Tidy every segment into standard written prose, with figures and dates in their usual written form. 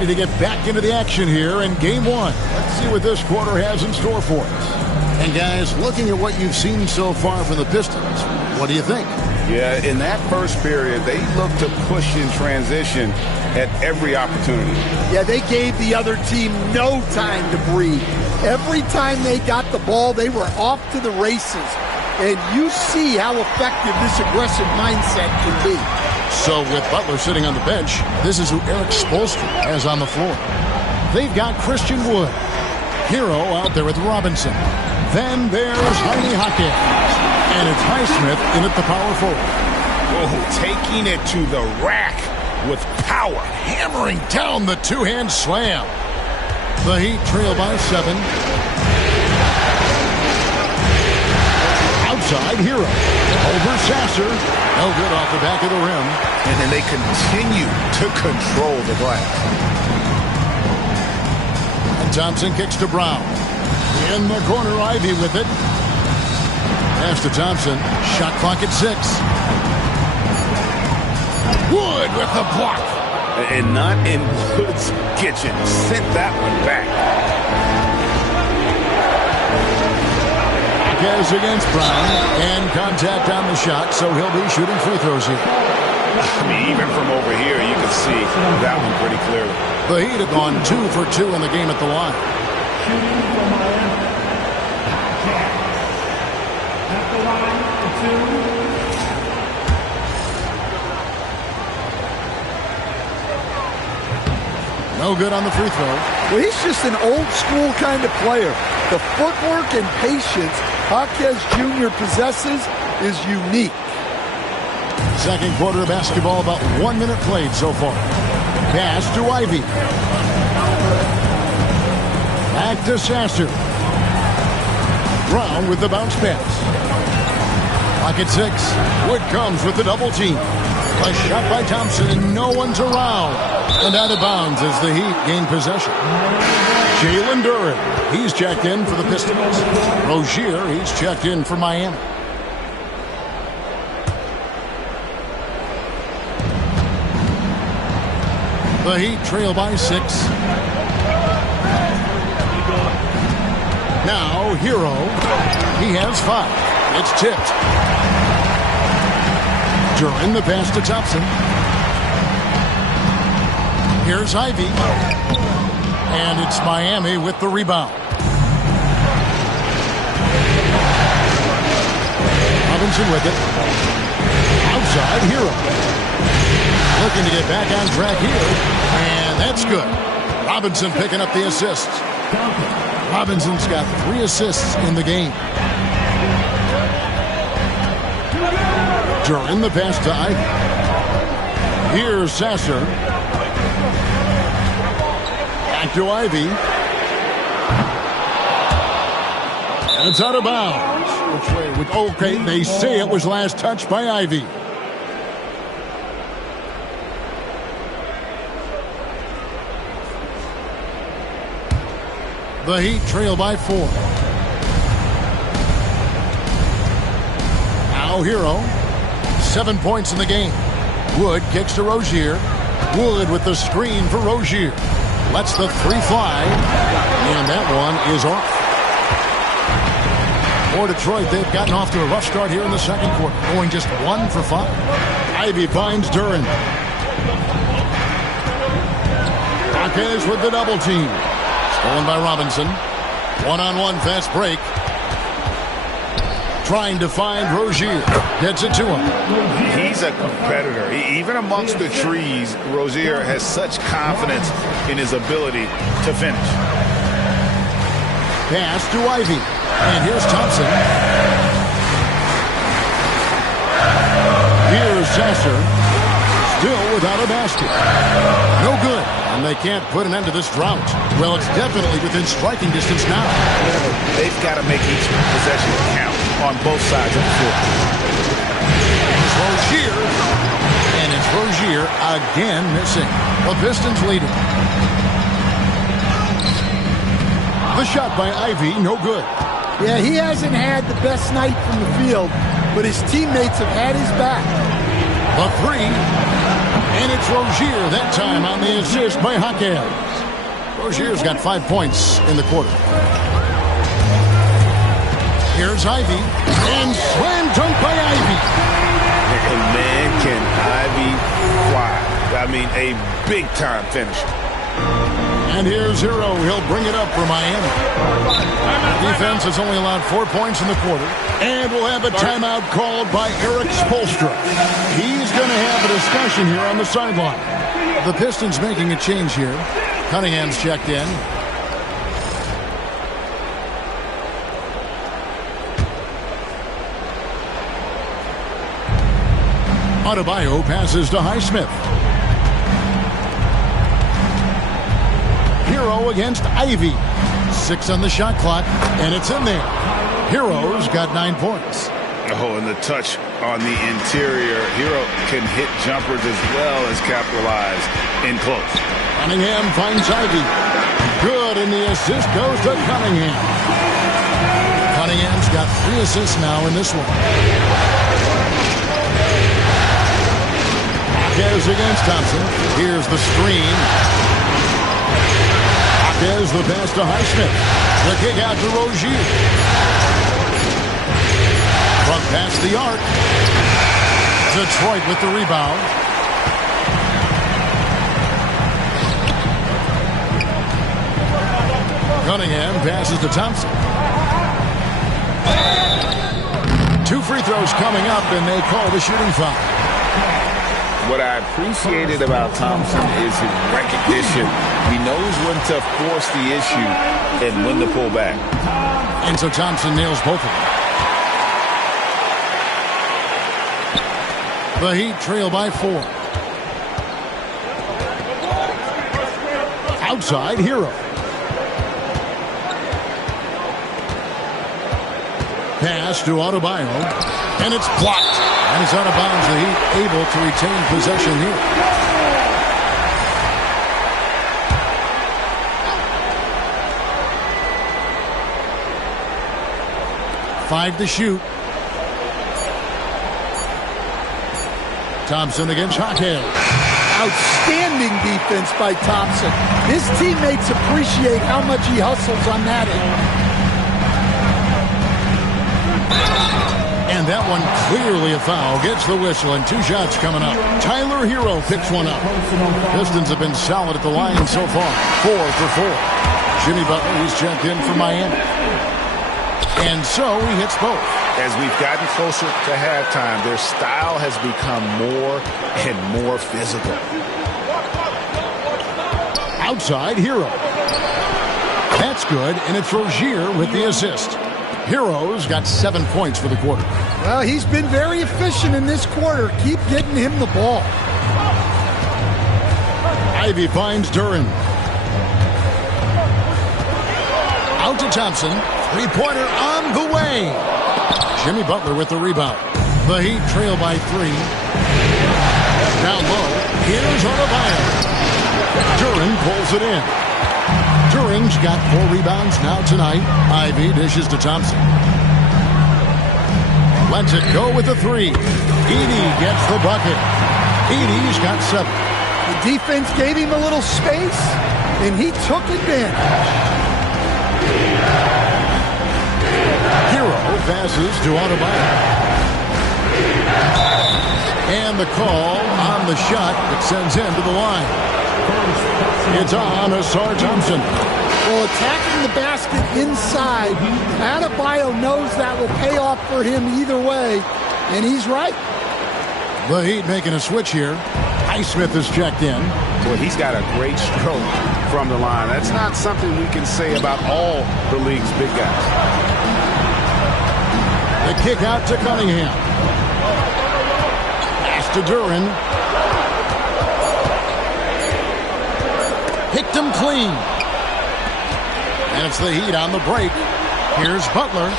To get back into the action here in game one. Let's see what this quarter has in store for us. And guys, looking at what you've seen so far from the Pistons, what do you think? Yeah, in that first period, they looked to push in transition at every opportunity. Yeah, they gave the other team no time to breathe. Every time they got the ball, they were off to the races. And you see how effective this aggressive mindset can be. So with Butler sitting on the bench, this is who Eric Spoelstra has on the floor. They've got Christian Wood. Hero out there with Robinson. Then there's Jaime Jaquez. And it's Highsmith in at the power forward. Oh, taking it to the rack with power. Hammering down the two-hand slam. The Heat trail by 7. Outside Hero. Over Sasser. No good off the back of the rim. And then they continue to control the glass. And Thompson kicks to Brown. In the corner, Ivy with it. Pass to Thompson. Shot clock at 6. Wood with the block. And not in Wood's kitchen. Sent that one back. Gaz against Brown. And contact on the shot, so he'll be shooting free throws here. I mean, even from over here, you can see that one pretty clearly. The Heat have gone 2 for 2 in the game at the line. Shooting from at the line for 2. No good on the free throw. Well, he's just an old school kind of player. The footwork and patience Jaquez Jr. possesses is unique. Second quarter of basketball, about 1 minute played so far. Pass to Ivy. Back to Sasser. Brown with the bounce pass. Pocket 6. Wood comes with the double team. A shot by Thompson and no one's around. And out of bounds as the Heat gain possession. Jalen Duren, he's checked in for the Pistons. Rozier, he's checked in for Miami. The Heat trail by 6. Now Hero, he has 5. It's tipped. Duren the pass to Thompson. Here's Ivy. And it's Miami with the rebound. Robinson with it. Outside, Hero. Looking to get back on track here. And that's good. Robinson picking up the assists. Robinson's got 3 assists in the game. Duren the pass to Ivy. Here's Sasser. Back to Ivy. And it's out of bounds. Which way? Okay, they say it was last touched by Ivy. The Heat trail by 4. Now Hero. 7 points in the game. Wood kicks to Rozier. Wood with the screen for Rozier. Lets the 3 fly. And that one is off. For Detroit, they've gotten off to a rough start here in the second quarter. Going just 1 for 5. Ivy finds Duren. Jaquez with the double team. Stolen by Robinson. One-on-one fast break. Trying to find Rozier. Gets it to him. He's a competitor. Even amongst the trees, Rozier has such confidence in his ability to finish. Pass to Ivy. And here's Thompson. Here's Sasser. Still without a basket. No good. And they can't put an end to this drought. Well, it's definitely within striking distance now. They've got to make each possession count on both sides of the floor. It's Rozier. And it's Rozier again missing. The Pistons leading. The shot by Ivy, no good. Yeah, he hasn't had the best night from the field, but his teammates have had his back. The 3. And it's Rozier that time on the assist by Hawkins. Rozier's got 5 points in the quarter. Here's Ivy. And slam dunk by Ivy. And man, can Ivy fly. I mean, a big-time finish. And here's Hero. He'll bring it up for Miami. The defense has only allowed 4 points in the quarter. And we'll have a timeout called by Eric Spoelstra. He's going to have a discussion here on the sideline. The Pistons making a change here. Cunningham's checked in. Adebayo passes to Highsmith. Hero against Ivy. 6 on the shot clock, and it's in there. Hero's got 9 points. Oh, and the touch on the interior. Hero can hit jumpers as well as capitalize in close. Cunningham finds Ivy. Good, and the assist goes to Cunningham. Cunningham's got 3 assists now in this one. Hawkins against Thompson. Here's the screen. Hawkins the pass to Highsmith. The kick out to Rozier. Front past the arc. Detroit with the rebound. Cunningham passes to Thompson. 2 free throws coming up, and they call the shooting foul. What I appreciated about Thompson is his recognition. He knows when to force the issue and when to pull back. And so Thompson nails both of them. The Heat trail by 4. Outside, Hero. Pass to Adebayo, and it's blocked. And he's out of bounds. The Heat able to retain possession here. Five to shoot. Thompson against Hawkins. Outstanding defense by Thompson. His teammates appreciate how much he hustles on that end. And that one clearly a foul. Gets the whistle, and 2 shots coming up. Tyler Hero picks one up. Pistons have been solid at the line so far. 4 for 4. Jimmy Butler, he's checked in for Miami. And so he hits both. As we've gotten closer to halftime, their style has become more and more physical. Outside, Hero. That's good, and it's Rozier with the assist. Hero's got 7 points for the quarter. Well, he's been very efficient in this quarter. Keep getting him the ball. Ivy finds Duren. Out to Thompson. 3-pointer on the way. Jimmy Butler with the rebound. The Heat trail by 3. Down low. Here's Adebayo. Duren pulls it in. Duren's got 4 rebounds now tonight. Ivy dishes to Thompson. Lets it go with the 3. Edey gets the bucket. Edey's got 7. The defense gave him a little space, and he took advantage. Hero passes to Adebayo. And the call on the shot that sends him to the line. It's on Asar Thompson. Well, attacking the basket inside, Adebayo knows that will pay off for him either way, and he's right. The Heat making a switch here. Highsmith is checked in. Boy, he's got a great stroke from the line. That's not something we can say about all the league's big guys. The kick out to Cunningham. Pass to Duren. Picked him clean. And it's the Heat on the break. Here's Butler.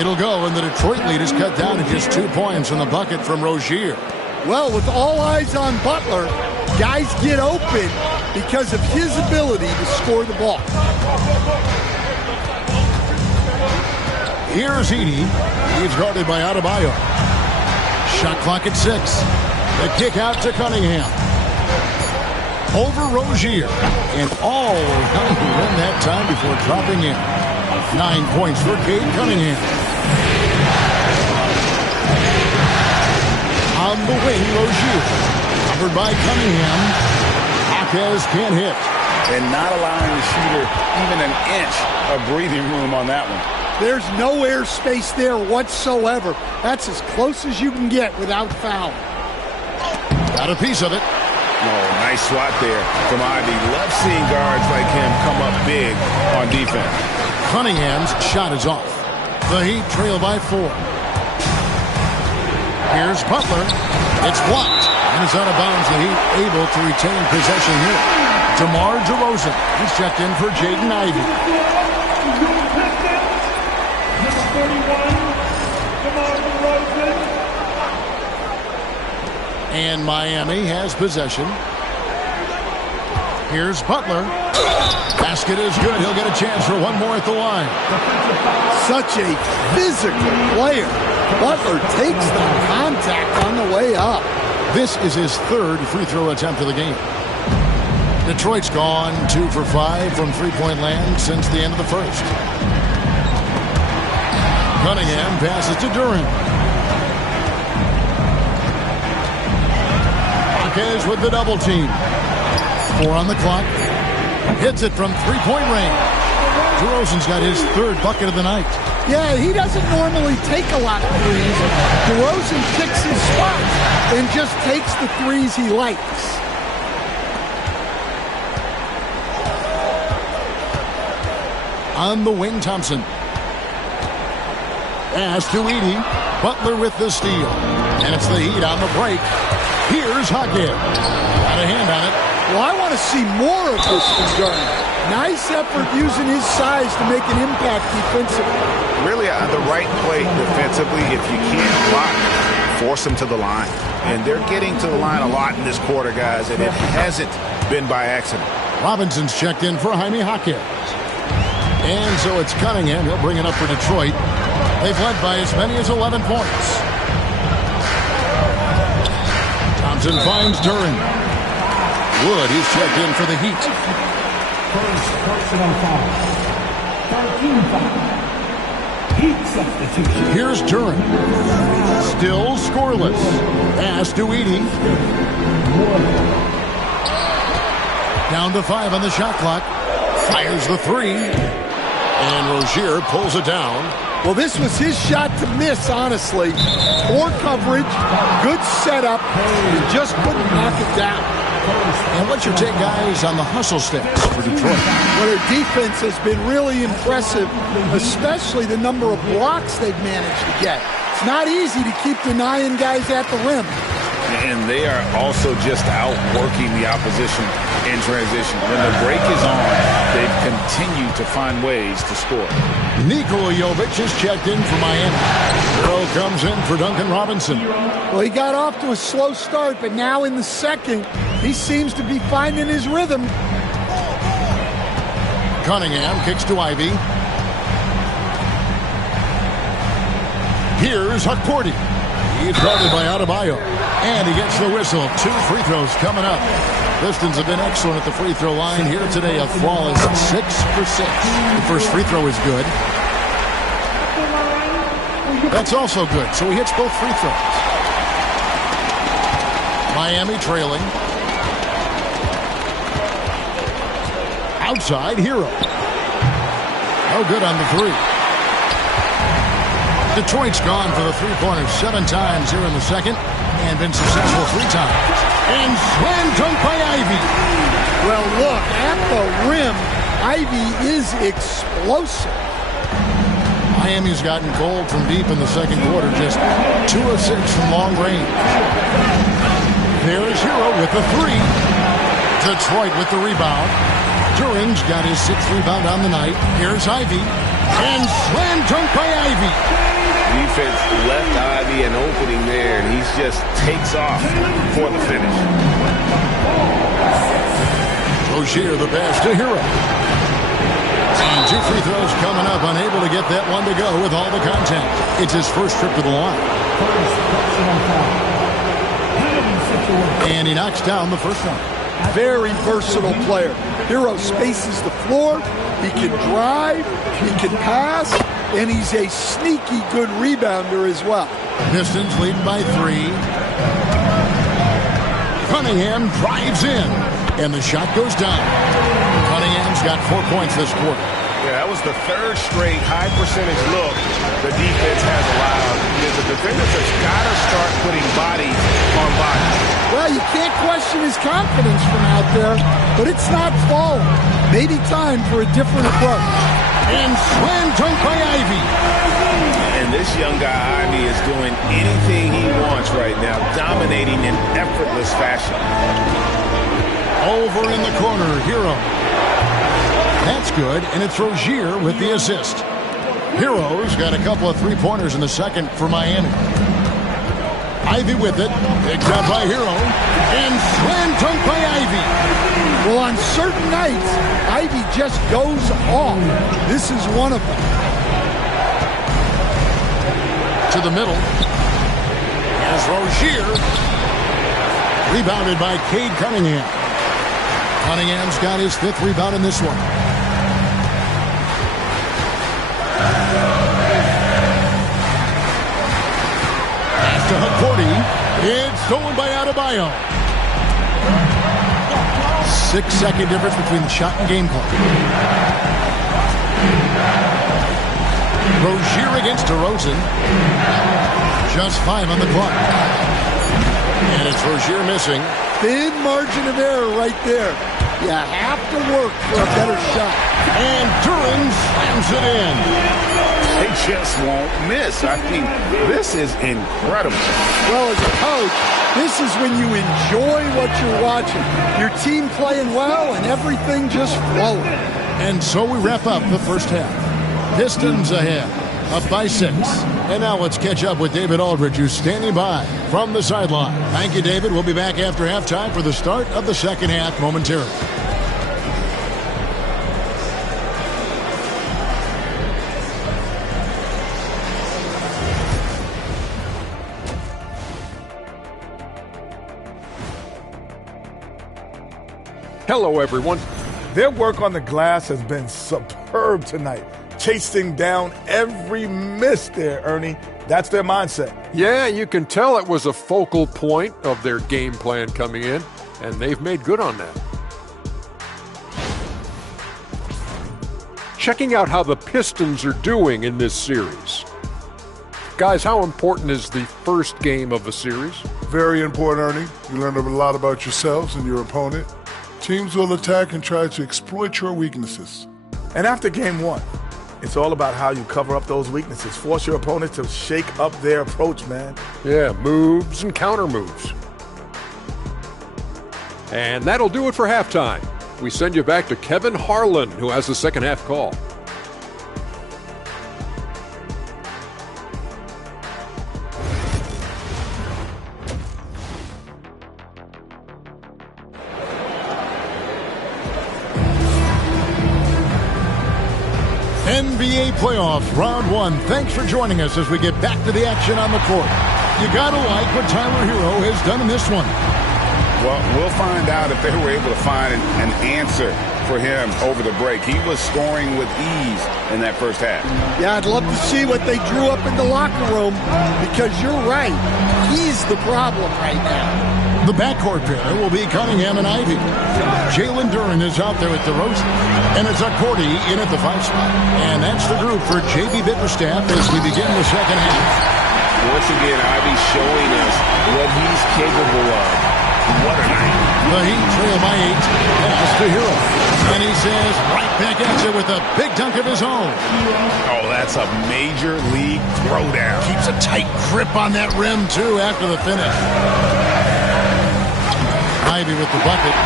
It'll go, and the Detroit lead is cut down to just 2 points in the bucket from Rozier. Well, with all eyes on Butler, guys get open because of his ability to score the ball. Here's Edey. He's guarded by Adebayo. Shot clock at 6. The kick out to Cunningham. Over Rozier. And all around the rim that time before dropping in. 9 points for Cade Cunningham. On the wing, Rozier. Covered by Cunningham. Jaquez can't hit. And not allowing the shooter even an inch of breathing room on that one. There's no air space there whatsoever. That's as close as you can get without foul. Got a piece of it. Oh, nice swat there from Ivy. Love seeing guards like him come up big on defense. Cunningham's shot is off. The Heat trail by 4. Here's Butler. It's blocked. And it's out of bounds. The Heat able to retain possession here. DeMar DeRozan. He's checked in for Jaden Ivey. Number 41, DeMar DeRozan. And Miami has possession. Here's Butler. Basket is good. He'll get a chance for one more at the line. Such a physical player. Butler takes the contact on the way up. This is his 3rd free throw attempt of the game. Detroit's gone 2 for 5 from three-point land since the end of the first. Cunningham passes to Durant. Jaquez with the double team. 4 on the clock. Hits it from three-point range. DeRozan's got his 3rd bucket of the night. Yeah, he doesn't normally take a lot of threes. DeRozan picks his spots and just takes the threes he likes. On the wing, Thompson. Pass to Edey. Butler with the steal. And it's the Heat on the break. Here's Jaquez. Got a hand on it. Well, I want to see more of this from Durant. Nice effort using his size to make an impact defensively. Really the right play defensively. If you can't block, force them to the line. And they're getting to the line a lot in this quarter, guys, and it hasn't been by accident. Robinson's checked in for Jaime Jaquez. And so it's Cunningham. He'll bring it up for Detroit. They've led by as many as 11 points. Thompson finds Durant. Wood, he's checked in for the Heat. First personal foul. 13 foul. Heat substitution. Here's Durant. Still scoreless. Pass to Edey. Down to 5 on the shot clock. Fires the 3. And Rozier pulls it down. Well, this was his shot to miss, honestly. Poor coverage, good setup, and just couldn't knock it down. And what's your take, guys, on the hustle stats for Detroit? Well, their defense has been really impressive, especially the number of blocks they've managed to get. It's not easy to keep denying guys at the rim. And they are also just outworking the opposition in transition. When the break is on, they've continued to find ways to score. Nikola Jovic is checked in for Miami. Earl comes in for Duncan Robinson. Well, he got off to a slow start, but now in the second, he seems to be finding his rhythm. Cunningham kicks to Ivy. Here's Hukporti. He's guarded by Adebayo. And he gets the whistle. 2 free throws coming up. Pistons have been excellent at the free throw line here today. A flawless 6 for 6. The first free throw is good. That's also good. So he hits both free throws. Miami trailing. Outside, Hero. No good on the 3. Detroit's gone for the three-pointer 7 times here in the second and been successful 3 times. And slam dunk by Ivy. Well, look, at the rim, Ivy is explosive. Miami's gotten cold from deep in the second quarter, just 2 of 6 from long range. There's Hero with the 3. Detroit with the rebound. Duran's got his 6th rebound on the night. Here's Ivy. And slam dunk by Ivy. Defense left Ivy an opening there, and he just takes off for the finish. Rozier the pass to Hero. And 2 free throws coming up, unable to get that one to go with all the contact. It's his first trip to the line. First personal foul. And he knocks down the first one. Very versatile player. Hero spaces the floor. He can drive. He can pass. And he's a sneaky good rebounder as well. Pistons leading by 3. Cunningham drives in. And the shot goes down. Cunningham's got 4 points this quarter. Yeah, that was the third straight high percentage look the defense has allowed. The defenders have got to start putting body on body. Well, you can't question his confidence from out there, but it's not falling. Maybe time for a different approach. And slam dunk by Ivy. And this young guy, Ivy, is doing anything he wants right now, dominating in effortless fashion. Over in the corner, Hero. That's good, and it's Rozier with the assist. Hero's got a couple of three-pointers in the second for Miami. Ivy with it, picked up by Hero, and slam dunk by Ivy. Well, on certain nights, Ivy just goes off. This is one of them. To the middle. Here's Rozier. Rebounded by Cade Cunningham. Cunningham's got his 5th rebound in this one. Pass to Hakordi. It's stolen by Adebayo. 6-second difference between the shot and game clock. Rozier against DeRozan. Just 5 on the clock. And it's Rozier missing. Thin margin of error right there. You have to work for a better shot. And Duran slams it in. They just won't miss. I mean, this is incredible. Well, as a coach, this is when you enjoy what you're watching. Your team playing well and everything just flowing. And so we wrap up the first half. Pistons ahead, up by 6. And now let's catch up with David Aldridge, who's standing by from the sideline. Thank you, David. We'll be back after halftime for the start of the second half momentarily. Hello, everyone. Their work on the glass has been superb tonight. Chasing down every miss there, Ernie. That's their mindset. Yeah, you can tell it was a focal point of their game plan coming in, and they've made good on that. Checking out how the Pistons are doing in this series. Guys, how important is the first game of a series? Very important, Ernie. You learn a lot about yourselves and your opponent. Teams will attack and try to exploit your weaknesses. And after game 1, it's all about how you cover up those weaknesses. Force your opponent to shake up their approach, man. Yeah, moves and counter moves. And that'll do it for halftime. We send you back to Kevin Harlan, who has the second half call. NBA playoffs, round 1. Thanks for joining us as we get back to the action on the court. You gotta like what Tyler Hero has done in this one. Well, we'll find out if they were able to find an answer for him over the break. He was scoring with ease in that first half. Yeah, I'd love to see what they drew up in the locker room, because you're right. He's the problem right now. The backcourt pair will be Cunningham and Ivy. Jalen Duran is out there with DeRozan. And it's Hakordi in at the 5 spot. And that's the group for J.B. Bickerstaff as we begin the second half. Once again, Ivy showing us what he's capable of. What a night. The Heat trail by 8. Pass to Hero. And he says right back at you with a big dunk of his own. Oh, that's a major league throwdown. Keeps a tight grip on that rim, too, after the finish. Ivy with the bucket.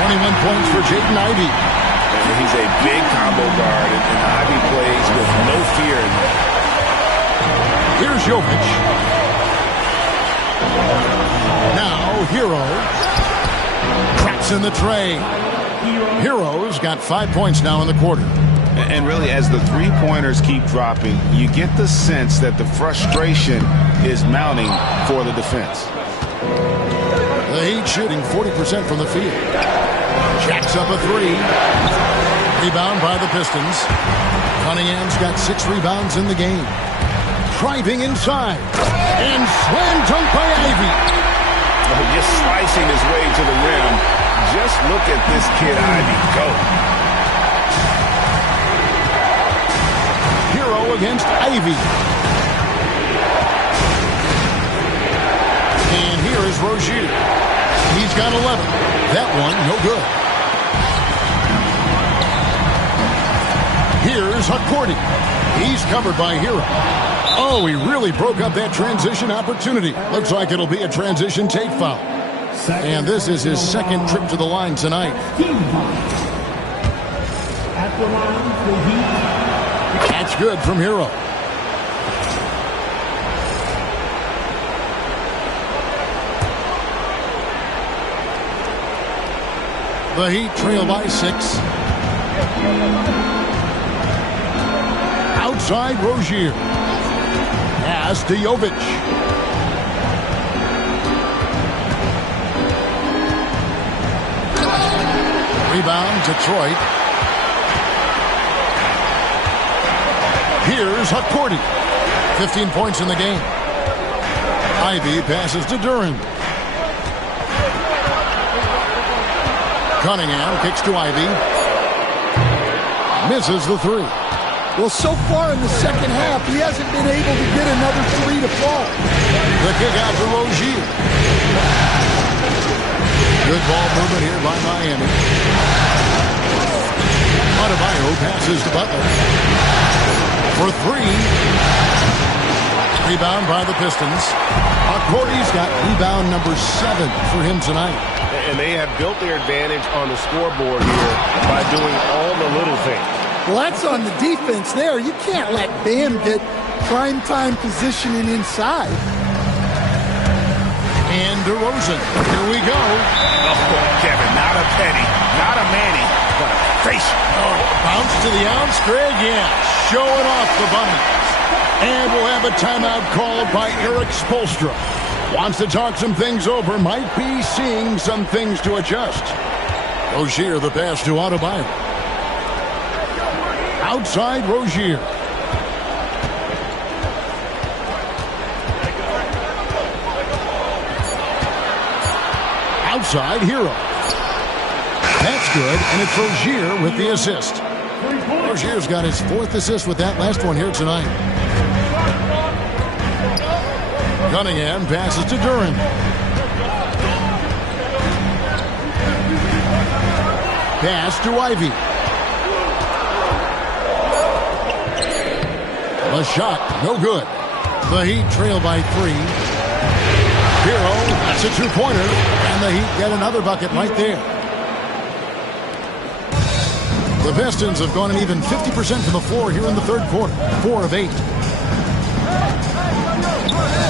21 points for Jaden Ivy. And he's a big combo guard, and Ivy plays with no fear. Here's Jokic. Now Hero. Traps in the tray. Hero's got 5 points now in the quarter. And really, as the three-pointers keep dropping, you get the sense that the frustration is mounting for the defense. The Heat shooting 40% from the field. Jacks up a three. Rebound by the Pistons. Cunningham's got 6 rebounds in the game. Driving inside. And slam dunk by Ivy. Just slicing his way to the rim. Just look at this kid Ivy go. Hero against Ivy. And here is Rozier. He's got 11. That one, no good. Here's Hakordi. He's covered by Hero. Oh, he really broke up that transition opportunity. Looks like it'll be a transition take foul. And this is his second trip to the line tonight. At the line, the Heat. That's good from Hero. The Heat trail by 6. Outside Rozier. Pass to Jovic. Rebound, Detroit. Here's Hakordi. 15 points in the game. Ivy passes to Duran. Cunningham kicks to Ivy. Misses the 3. Well, so far in the second half, he hasn't been able to get another 3 to fall. The kick out to Rozier. Good ball movement here by Miami. Adebayo passes to Butler. For 3. Rebound by the Pistons. Hakordi's got rebound number 7 for him tonight. And they have built their advantage on the scoreboard here by doing all the little things. Well, that's on the defense there. You can't let Bam get primetime positioning inside. And DeRozan. Here we go. Oh, Kevin, not a penny, not a Manny, but a face. Oh, bounce to the ounce, Greg. Yeah, showing off the bunnies. And we'll have a timeout called by Eric Spoelstra. Wants to talk some things over. Might be seeing some things to adjust. Rozier, the pass to Adebayo. Outside Rozier. Outside Hero. That's good, and it's Rozier with the assist. Rozier's got his 4th assist with that last one here tonight. Cunningham passes to Duran. Pass to Ivy. A shot, no good. The Heat trail by 3. Hero, that's a 2-pointer, and the Heat get another bucket right there. The Pistons have gone an even 50% from the floor here in the third quarter. 4 of 8.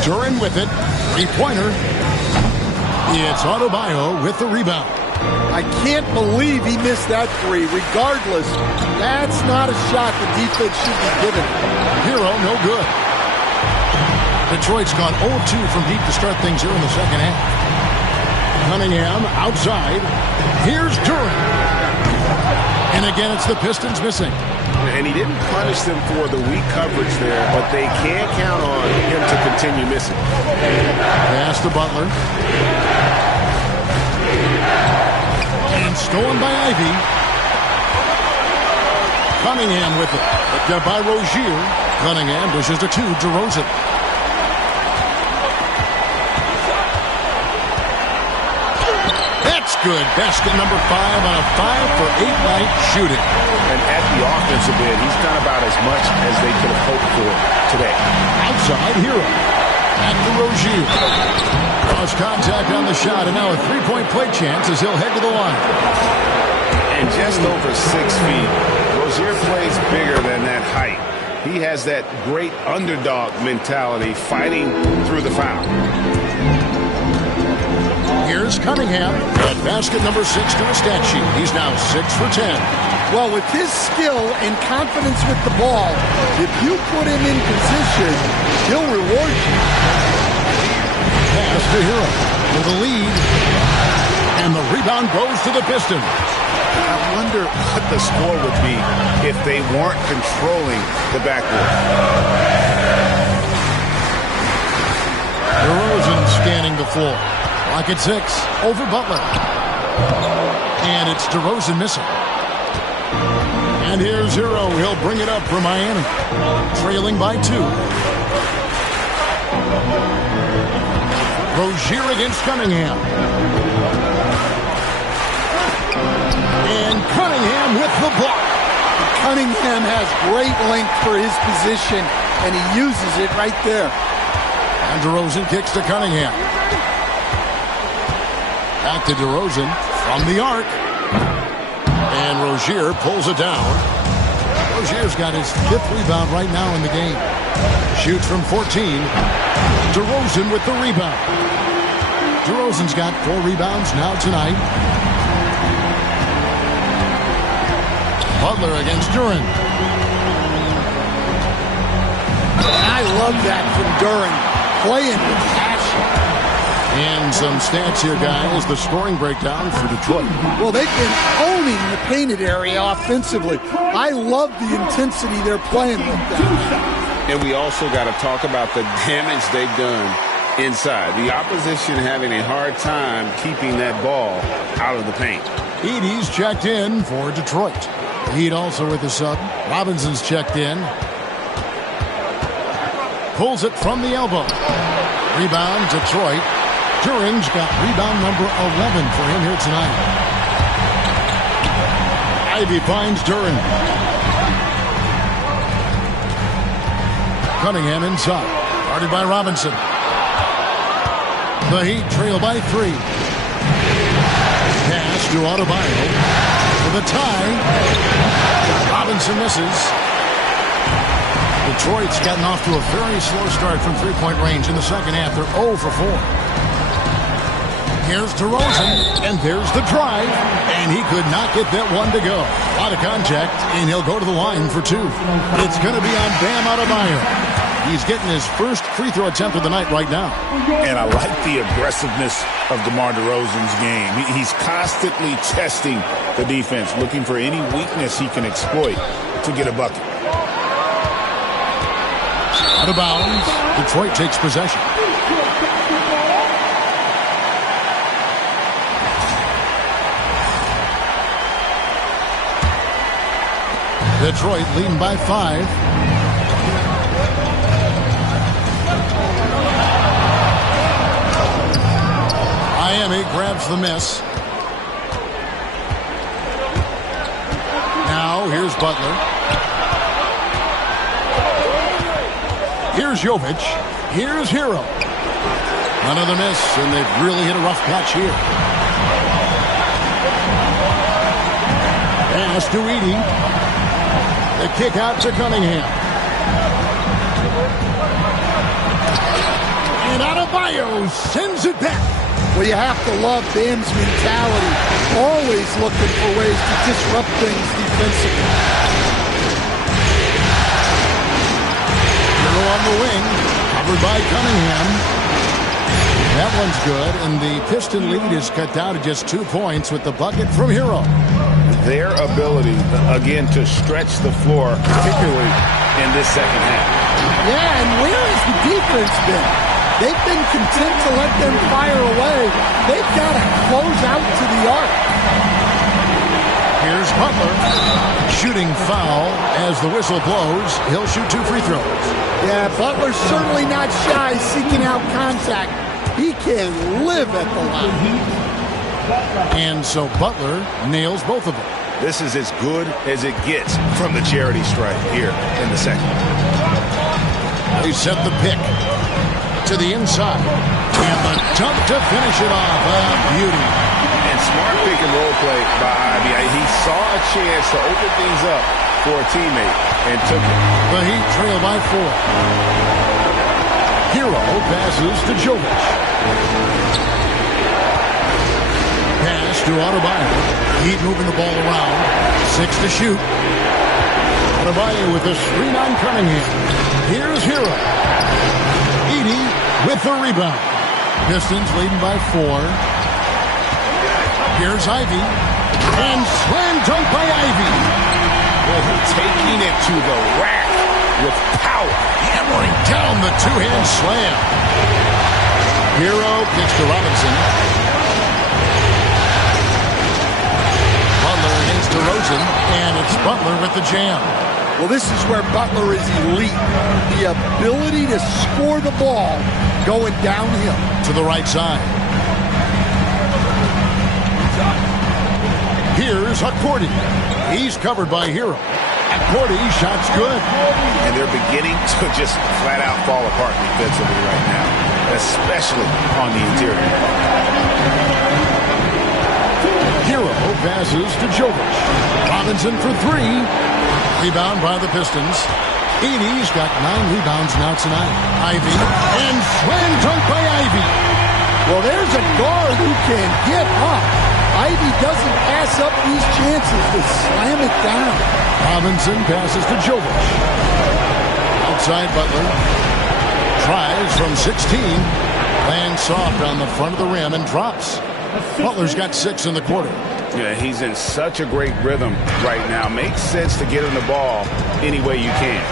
Duran with it. 3-pointer. It's Adebayo with the rebound. I can't believe he missed that 3. Regardless, that's not a shot the defense should be given. Hero, no good. Detroit's gone 0-2 from deep to start things here in the second half. Cunningham outside. Here's Duran. And again, it's the Pistons missing. And he didn't punish them for the weak coverage there, but they can't count on him to continue missing. Pass to Butler. And stolen by Ivy. Cunningham with it. Picked up by Rozier. Cunningham dishes to 2, DeRozan. That's good. Basket number 5 on a 5-for-8 night shooting. And at the offensive end, he's done about as much as they could have hoped for today. Outside Hero. Back to Rozier. Cross contact on the shot, and now a 3-point play chance as he'll head to the line. And just over 6 feet, Rozier plays bigger than that height. He has that great underdog mentality fighting through the foul. Here's Cunningham at basket number 6 to a stat sheet. He's now 6 for 10. Well, with his skill and confidence with the ball, if you put him in position, he'll reward you. Pass to Hero with a lead. And the rebound goes to the Pistons. I wonder what the score would be if they weren't controlling the backcourt. DeRozan scanning the floor. Clock at 6. Over Butler. And it's DeRozan missing. And here's Hürde. He'll bring it up for Miami. Trailing by 2. Rozier against Cunningham. And Cunningham with the block. Cunningham has great length for his position, and he uses it right there. And DeRozan kicks to Cunningham. Back to DeRozan from the arc. And Rozier pulls it down. Rozier's got his 5th rebound right now in the game. Shoots from 14. DeRozan with the rebound. DeRozan's got 4 rebounds now tonight. Butler against Duren. I love that from Duren. Playing with passion. And some stats here, guys. The scoring breakdown for Detroit. Well, they've been owning the painted area offensively. I love the intensity they're playing with down there. And we also got to talk about the damage they've done inside. The opposition having a hard time keeping that ball out of the paint. Edey's checked in for Detroit. Heat also with the sub. Robinson's checked in. Pulls it from the elbow. Rebound, Detroit. Duren's got rebound number 11 for him here tonight. Ivy finds Duren. Cunningham inside. Guarded by Robinson. The Heat trail by 3. Pass to Adebayo. For the tie. Robinson misses. Detroit's gotten off to a very slow start from three-point range in the second half. They're 0 for 4. Here's DeRozan, and there's the drive, and he could not get that one to go. A lot of contact, and he'll go to the line for 2. It's going to be on Bam Adebayo. He's getting his first free throw attempt of the night right now. And I like the aggressiveness of DeMar DeRozan's game. He's constantly testing the defense, looking for any weakness he can exploit to get a bucket. Out of bounds, Detroit takes possession. Detroit leading by 5. Miami grabs the miss. Now here's Butler. Here's Jovic. Here's Hürde. Another miss, and they've really hit a rough patch here. Pass to Edey. The kick out to Cunningham. And Adebayo sends it back. Well, you have to love Bam's mentality. Always looking for ways to disrupt things defensively. Hürde on the wing. Covered by Cunningham. That one's good, and the Piston lead is cut down to just 2 points with the bucket from Hürde. Their ability, again, to stretch the floor, particularly in this second half. Yeah, and where has the defense been? They've been content to let them fire away. They've got to close out to the arc. Here's Butler. Shooting foul as the whistle blows. He'll shoot 2 free throws. Yeah, Butler's certainly not shy seeking out contact. He can live at the line. And so Butler nails both of them. This is as good as it gets from the charity stripe here in the second. They set the pick to the inside. And the dunk to finish it off. A beauty. And smart pick and roll play by Ivy. He saw a chance to open things up for a teammate and took it. The Heat trail by 4. Hürde passes to Jovic. Pass to Adebayo. Heat moving the ball around. 6 to shoot. Adebayo with a screen on Cunningham. Here's Hürde. Edey with the rebound. Pistons leading by 4. Here's Ivy. And slam dunk by Ivy. Well, taking it to the rack with power. Hammering down the two-hand slam. Hero kicks to Robinson. Butler against DeRozan. And it's Butler with the jam. Well, this is where Butler is elite. The ability to score the ball going downhill. To the right side. Here's Hukporti. He's covered by Hero. Hukporti, shot's good. And they're beginning to just flat out fall apart defensively right now, especially on the interior. Hero passes to Jovic. Robinson for three. Rebound by the Pistons. Edie's got 9 rebounds now tonight. Ivy. And slam dunk by Ivy. Well, there's a guard who can get up. Ivy doesn't pass up these chances to slam it down. Robinson passes to Jovic. Outside Butler. Tries from 16. Lands soft on the front of the rim and drops. Butler's got 6 in the quarter. Yeah, he's in such a great rhythm right now. Makes sense to get him the ball any way you can.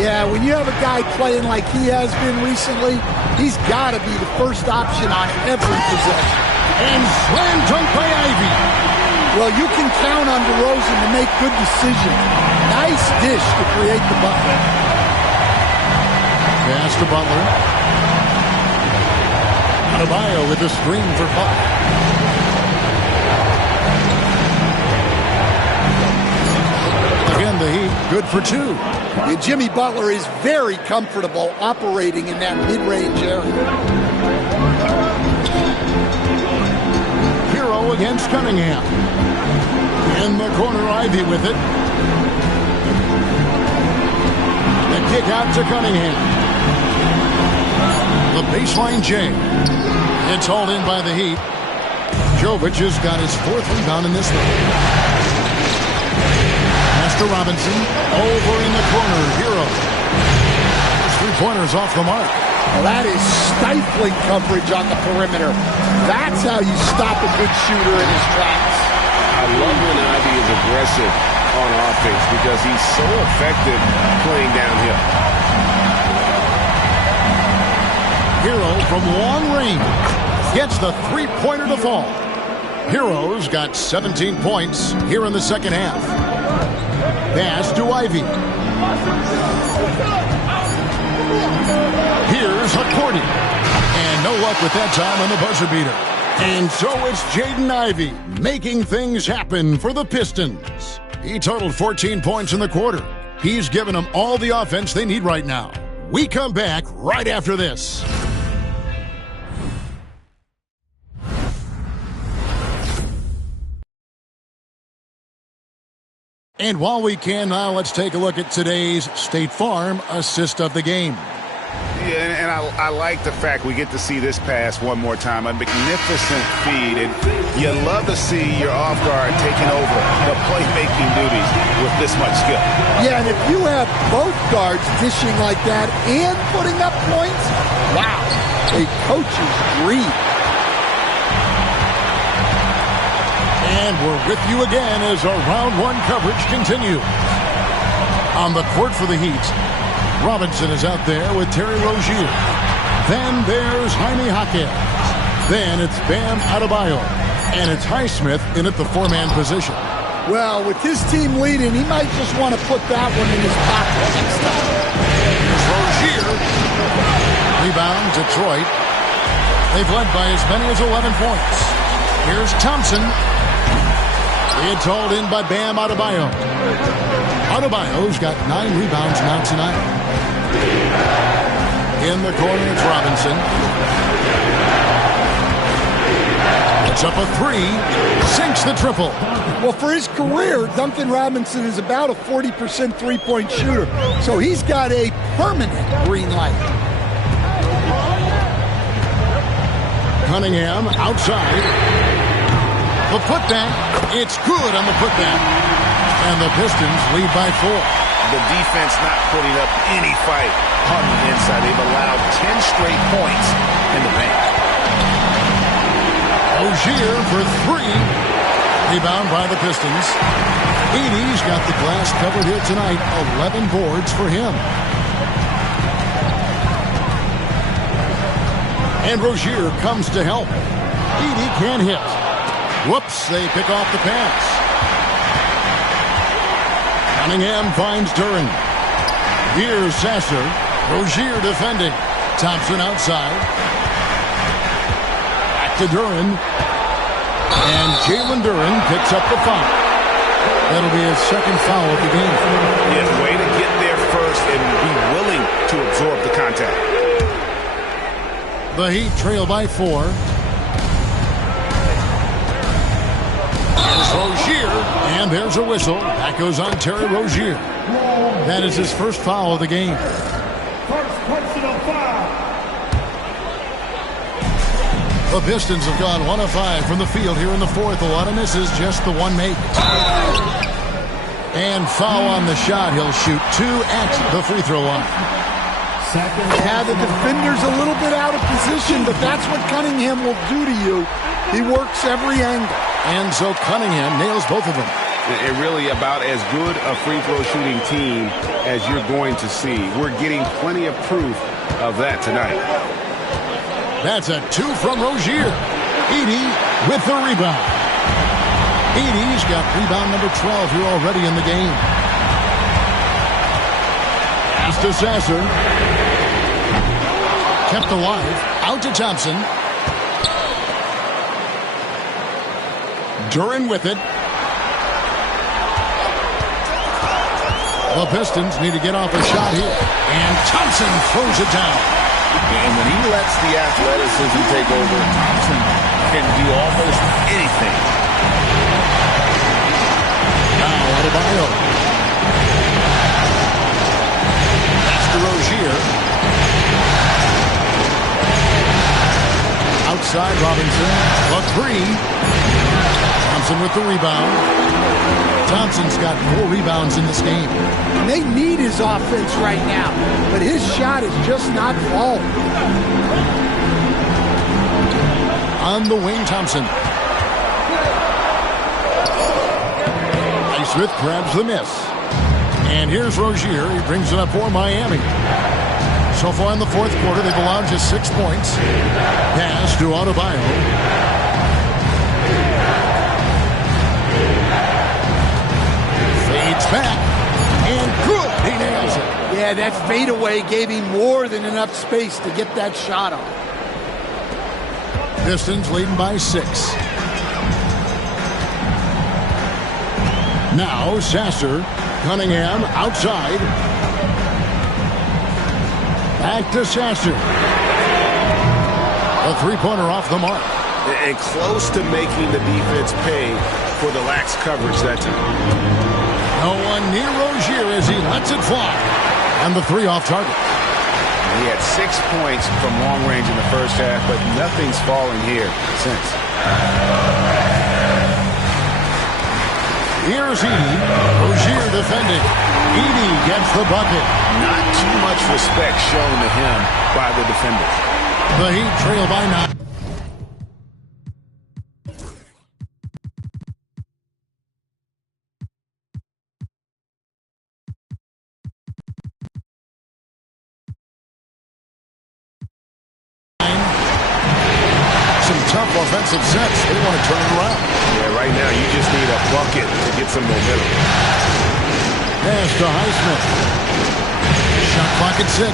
Yeah, when you have a guy playing like he has been recently, he's got to be the first option on every possession. And slam dunk by Ivy. Well, you can count on DeRozan to make good decisions. Nice dish to create the Butler. Pass to Butler. Adebayo with a screen for Butler. Again, the Heat good for 2. And Jimmy Butler is very comfortable operating in that mid-range area. Hero against Cunningham. In the corner, Ivy with it. The kick out to Cunningham. The baseline J. It's hauled in by the Heat. Jovic has got his 4th rebound in this one. To Robinson, over in the corner, Hero. 3-pointers off the mark. Well, that is stifling coverage on the perimeter. That's how you stop a good shooter in his tracks. I love when Ivy is aggressive on offense because he's so effective playing downhill. Hero from long range gets the 3-pointer to fall. Hero's got 17 points here in the second half. Pass to Ivy. Here's Hukporti. And no luck with that time on the buzzer beater. And so it's Jaden Ivey making things happen for the Pistons. He totaled 14 points in the quarter. He's given them all the offense they need right now. We come back right after this. And while we can now, let's take a look at today's State Farm assist of the game. Yeah, and I like the fact we get to see this pass one more time. A magnificent feed, and you love to see your off guard taking over the playmaking duties with this much skill. Yeah, and if you have both guards dishing like that and putting up points, wow, a coach's dream. And we're with you again as our round one coverage continues. On the court for the Heat, Robinson is out there with Terry Rozier. Then there's Jaime Jaquez. Then it's Bam Adebayo. And it's Highsmith in at the 4-man position. Well, with his team leading, he might just want to put that one in his pocket next time. Here's Rozier. Rebound, Detroit. They've led by as many as 11 points. Here's Thompson. It's hauled in by Bam Adebayo. Adebayo's got 9 rebounds now tonight. In the corner, it's Robinson. Puts up a 3. Sinks the triple. Well, for his career, Duncan Robinson is about a 40% three-point shooter. So he's got a permanent green light. Cunningham outside. The putback, it's good on the putback. And the Pistons lead by 4. The defense not putting up any fight on the inside. They've allowed 10 straight points in the paint. Rozier for 3. Rebound by the Pistons. Edey's got the glass covered here tonight. 11 boards for him. And Rozier comes to help. Edey can't hit. Whoops, they pick off the pass. Cunningham finds Duren. Here's Sasser. Rozier defending. Thompson outside. Back to Duren. And Jalen Duren picks up the foul. That'll be his second foul of the game. Yeah, way to get there first and be willing to absorb the contact. The Heat trail by 4. Here's Rozier, and there's a whistle. That goes on Terry Rozier. That is his first foul of the game. First personal foul. The Pistons have gone 1 of 5 from the field here in the fourth. A lot of misses, just the one make. And foul on the shot. He'll shoot 2 at the free throw line. Yeah, the defender's a little bit out of position, but that's what Cunningham will do to you. He works every angle. And so Cunningham nails both of them. And really about as good a free throw shooting team as you're going to see. We're getting plenty of proof of that tonight. That's a 2 from Rozier. Edey with the rebound. Edey's got rebound number 12 here already in the game. Pass to Sasser. Kept alive. Out to Thompson. Duren with it. The Pistons need to get off a shot here. And Thompson throws it down. And when he lets the athleticism take over, Thompson can do almost anything. Now Adebayo. That's to Rozier. Outside Robinson. A 3. Thompson with the rebound. Thompson's got 4 rebounds in this game. And they need his offense right now, but his shot is just not falling. On the wing, Thompson. Smith grabs the miss. And here's Rozier. He brings it up for Miami. So far in the fourth quarter, they've allowed just 6 points. Pass to Adebayo. Fades back. And good. He nails it. Yeah, that fadeaway gave him more than enough space to get that shot on. Pistons leading by 6. Now Sasser. Cunningham outside. Back to Sasser. A three-pointer off the mark. And close to making the defense pay for the lax coverage that time. No one near Rozier as he lets it fly. And the 3 off target. He had 6 points from long range in the first half, but nothing's fallen here since. Here's Edey. Rozier defending. Edey gets the bucket. Not too much respect shown to him by the defenders. The Heat trail by 9. Some tough offensive sets. They want to turn it around. Yeah, right now you just need a bucket to get some momentum. Pass to Highsmith. Shot clock at 6.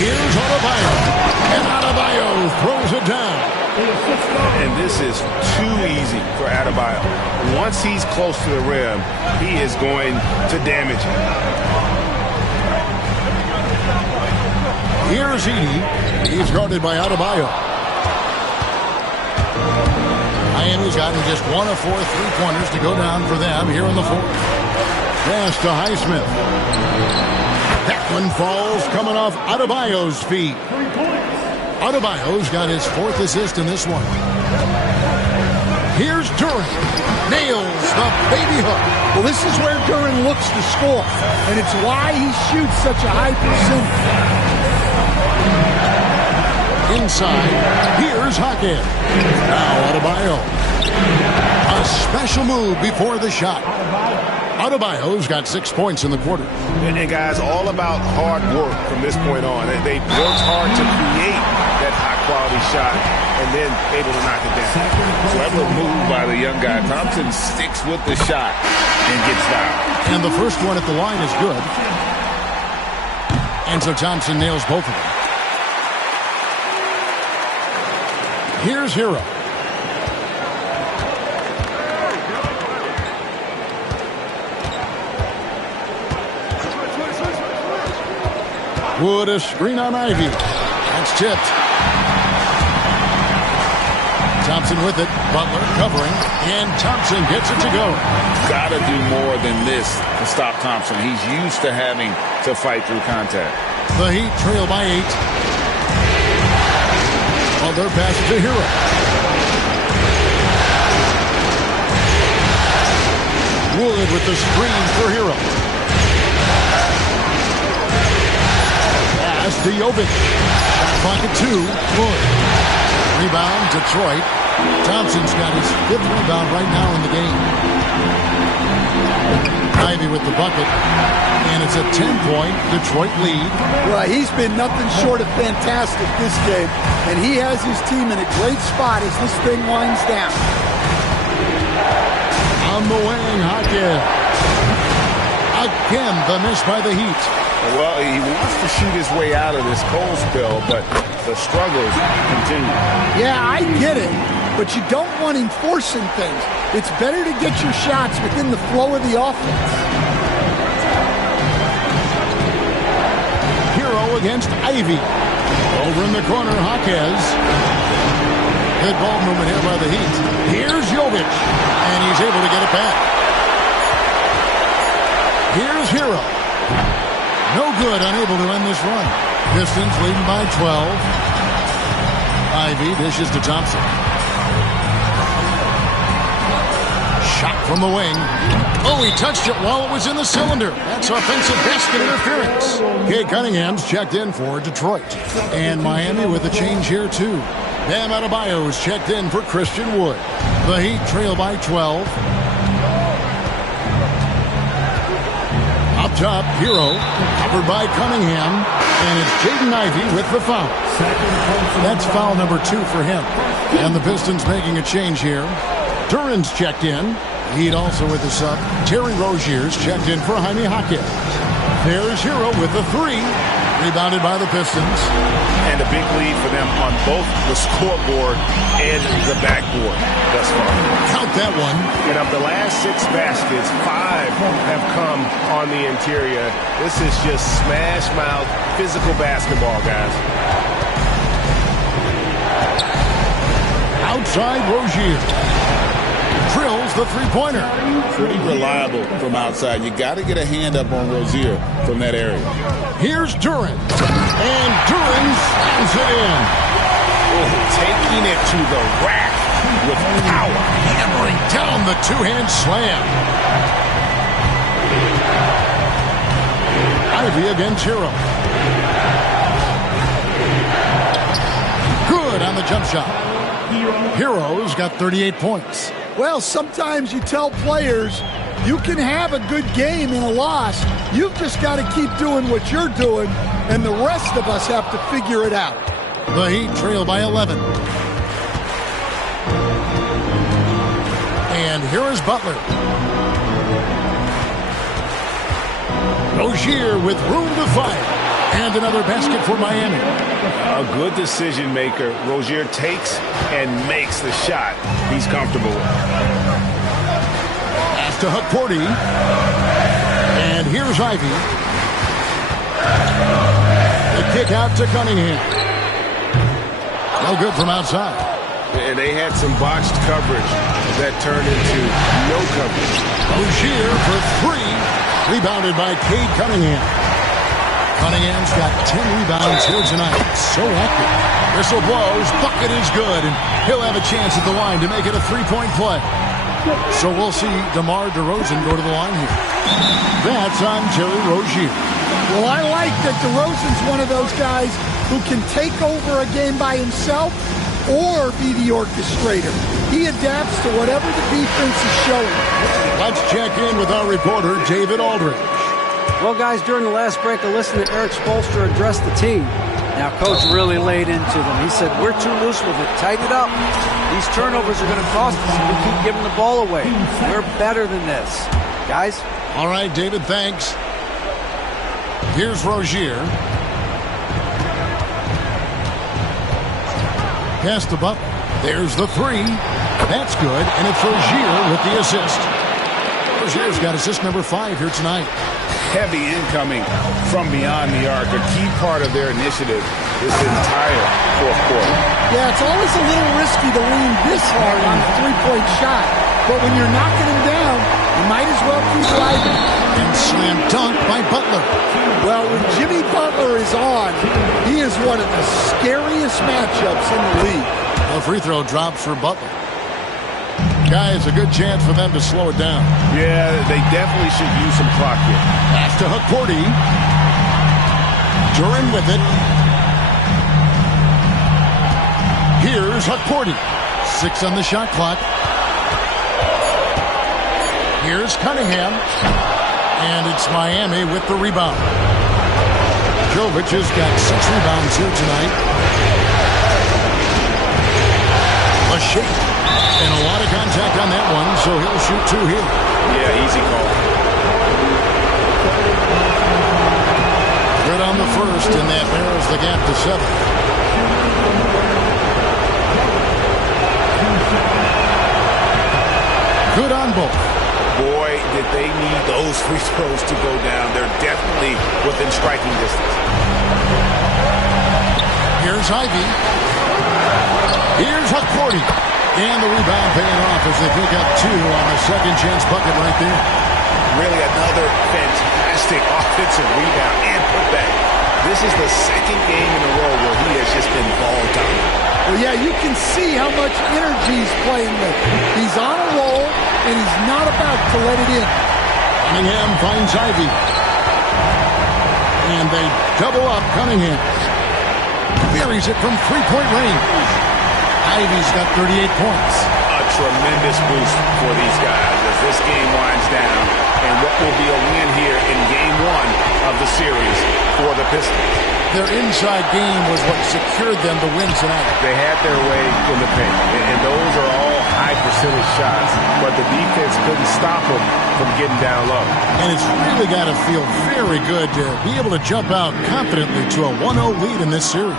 Here's Adebayo. And Adebayo throws it down. And this is too easy for Adebayo. Once he's close to the rim, he is going to damage it. Here's Edey. He's guarded by Adebayo. Miami's gotten just 1 of 4 3-pointers to go down for them here in the fourth. Pass to Highsmith. That one falls coming off Adebayo's feet. Adebayo's got his 4th assist in this one. Here's Duren. Nails the baby hook. Well, this is where Duren looks to score, and it's why he shoots such a high percentage. Inside, here's Hackett. Now Adebayo. A special move before the shot. Adebayo's got 6 points in the quarter. And guys, all about hard work from this point on. They worked hard to create that high-quality shot and then able to knock it down. Clever move by the young guy. Thompson sticks with the shot and gets fouled. And the first one at the line is good. And so Thompson nails both of them. Here's Hero. Wood, a screen on Ivy. That's tipped. Thompson with it. Butler covering. And Thompson gets it to go. Got to do more than this to stop Thompson. He's used to having to fight through contact. The Heat trail by 8. Butler passes to Hero. Wood with the screen for Hero. To Jovic. Shot clock at 2. Wood. Rebound, Detroit. Thompson's got his 5th rebound right now in the game. Ivy with the bucket. And it's a 10-point Detroit lead. Well, he's been nothing short of fantastic this game. And he has his team in a great spot as this thing winds down. On the wing, Hackett. Again, the miss by the Heat. Well, he wants to shoot his way out of this cold spell, but the struggles continue. Yeah, I get it, but you don't want him forcing things. It's better to get your shots within the flow of the offense. Hero against Ivy. Over in the corner, Jaquez. Good ball movement here by the Heat. Here's Jovic, and he's able to get it back. Here's Hero. No good, unable to end this run. Pistons leading by 12. Ivy dishes to Thompson. Shot from the wing. Oh, he touched it while it was in the cylinder. That's offensive basket interference. Cade Cunningham's checked in for Detroit. And Miami with a change here, too. Bam Adebayo's checked in for Christian Wood. The Heat trail by 12. Up top, Hero, covered by Cunningham, and it's Jaden Ivey with the foul. That's foul number 2 for him. And the Pistons making a change here. Duran's checked in. Heat also with the sub. Terry Rozier's checked in for Jaime Hackett. There's Hero with the 3. Rebounded by the Pistons. And a big lead for them on both the scoreboard and the backboard thus far. Count that one. And of the last 6 baskets, 5 have come on the interior. This is just smash mouth, physical basketball, guys. Outside Rozier. Drills the three-pointer. Pretty reliable from outside. You got to get a hand up on Rozier from that area. Here's Duran. And Duran slams it in. Oh, taking it to the rack with power. Hammering down the two-hand slam. Ivy against Hero. Good on the jump shot. Hero's got 38 points. Well, sometimes you tell players you can have a good game in a loss. You've just got to keep doing what you're doing, and the rest of us have to figure it out. The Heat trail by 11. And here is Butler. Rozier with room to fire. And another basket for Miami. A good decision maker. Rozier takes and makes the shot he's comfortable with. Pass to Hukporti. And here's Ivy. The kick out to Cunningham. No good from outside. And they had some botched coverage that turned into no coverage. Rozier for 3. Rebounded by Cade Cunningham. Cunningham's got 10 rebounds here tonight. So active. Whistle blows. Bucket is good. And he'll have a chance at the line to make it a 3-point play. So we'll see DeMar DeRozan go to the line here. That's on Terry Rozier. Well, I like that DeRozan's one of those guys who can take over a game by himself or be the orchestrator. He adapts to whatever the defense is showing. Let's check in with our reporter, David Aldridge. Well, guys, during the last break, I listened to Eric Spoelstra address the team. Now, Coach really laid into them. He said, we're too loose with it. Tighten it up. These turnovers are going to cost us if we keep giving the ball away. We're better than this. Guys? All right, David, thanks. Here's Rozier. Pass to Butler. There's the three. That's good, and it's Rozier with the assist. Rozier's got assist number 5 here tonight. Heavy incoming from beyond the arc, a key part of their initiative this entire fourth quarter. Yeah, it's always a little risky to lean this hard on a three-point shot. But when you're knocking him down, you might as well keep driving. And slam dunk by Butler. Well, when Jimmy Butler is on, he is one of the scariest matchups in the league. A free throw drops for Butler. Guys, a good chance for them to slow it down. Yeah, they definitely should use some clock here. Pass to Hukporti. Duran with it. Here's Hukporti. 6 on the shot clock. Here's Cunningham. And it's Miami with the rebound. Jovic has got 6 rebounds here tonight. A shake. And a lot of contact on that one, so he'll shoot 2 here. Yeah, easy call. Good on the first, and that narrows the gap to 7. Good on both. Boy, did they need those free throws to go down. They're definitely within striking distance. Here's Ivy. Here's Hukporti. And the rebound paying off as they pick up 2 on the second chance bucket right there. Really another fantastic offensive rebound and putback. This is the second game in a row where he has just been ball dominant. Well, yeah, you can see how much energy he's playing with. He's on a roll, and he's not about to let it in. Cunningham finds Ivy. And they double up Cunningham. Buries it from three-point range. Ivy's got 38 points. A tremendous boost for these guys as this game winds down. And what will be a win here in game 1 of the series for the Pistons. Their inside game was what secured them to win tonight. They had their way in the paint, and those are all high percentage shots, but the defense couldn't stop them from getting down low. And it's really got to feel very good to be able to jump out confidently to a 1-0 lead in this series.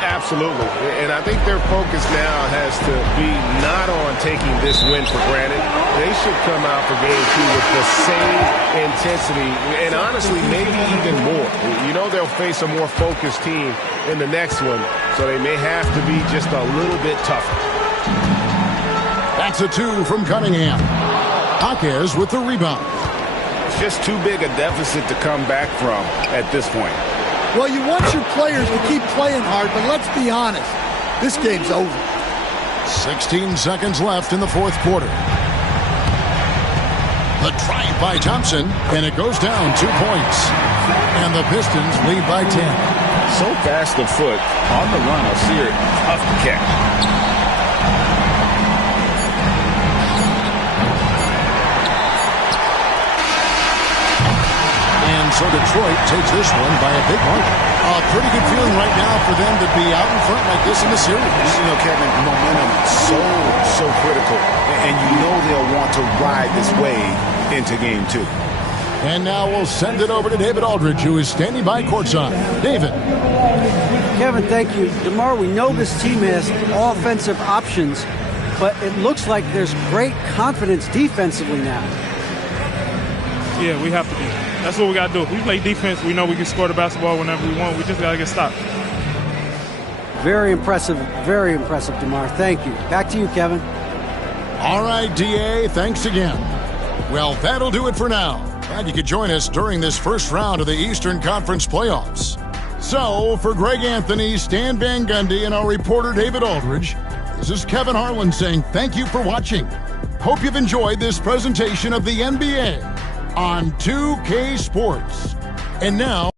Absolutely. And I think their focus now has to be not on taking this win for granted. They should come out for game 2 with the same intensity and honestly maybe even more. You know they'll face a more focused team in the next one, so they may have to be just a little bit tougher. That's a 2 from Cunningham. Jaquez with the rebound. Just too big a deficit to come back from at this point. Well, you want your players to keep playing hard, but let's be honest. This game's over. 16 seconds left in the fourth quarter. The drive by Thompson, and it goes down 2 points. And the Pistons lead by 10. So fast of foot on the run. I'll see it. Tough to catch. So Detroit takes this one by a big margin. A pretty good feeling right now for them to be out in front like this in the series. You know, Kevin, momentum so critical. And you know they'll want to ride this wave into game 2. And now we'll send it over to David Aldridge, who is standing by courtside. David. Kevin, thank you. DeMar, we know this team has offensive options, but it looks like there's great confidence defensively now. Yeah, we have to be. That's what we got to do. If we play defense, we know we can score the basketball whenever we want. We just got to get stopped. Very impressive, DeMar. Thank you. Back to you, Kevin. All right, DA, thanks again. Well, that'll do it for now. Glad you could join us during this first round of the Eastern Conference playoffs. So, for Greg Anthony, Stan Van Gundy, and our reporter David Aldridge, this is Kevin Harlan saying thank you for watching. Hope you've enjoyed this presentation of the NBA on 2K Sports. And now,